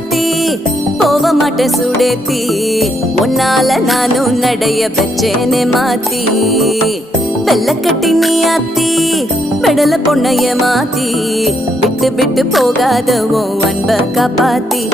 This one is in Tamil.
சாத்தி போக மாட்டேன் சுடேத்தி உன்னால நானும் நடைய வச்சேனே மாத்தி வெள்ள கட்டி நீ ஆத்தி பெடல பொண்ணைய மாத்தி விட்டு விட்டு போகாத உன் அன்ப காப்பாத்தி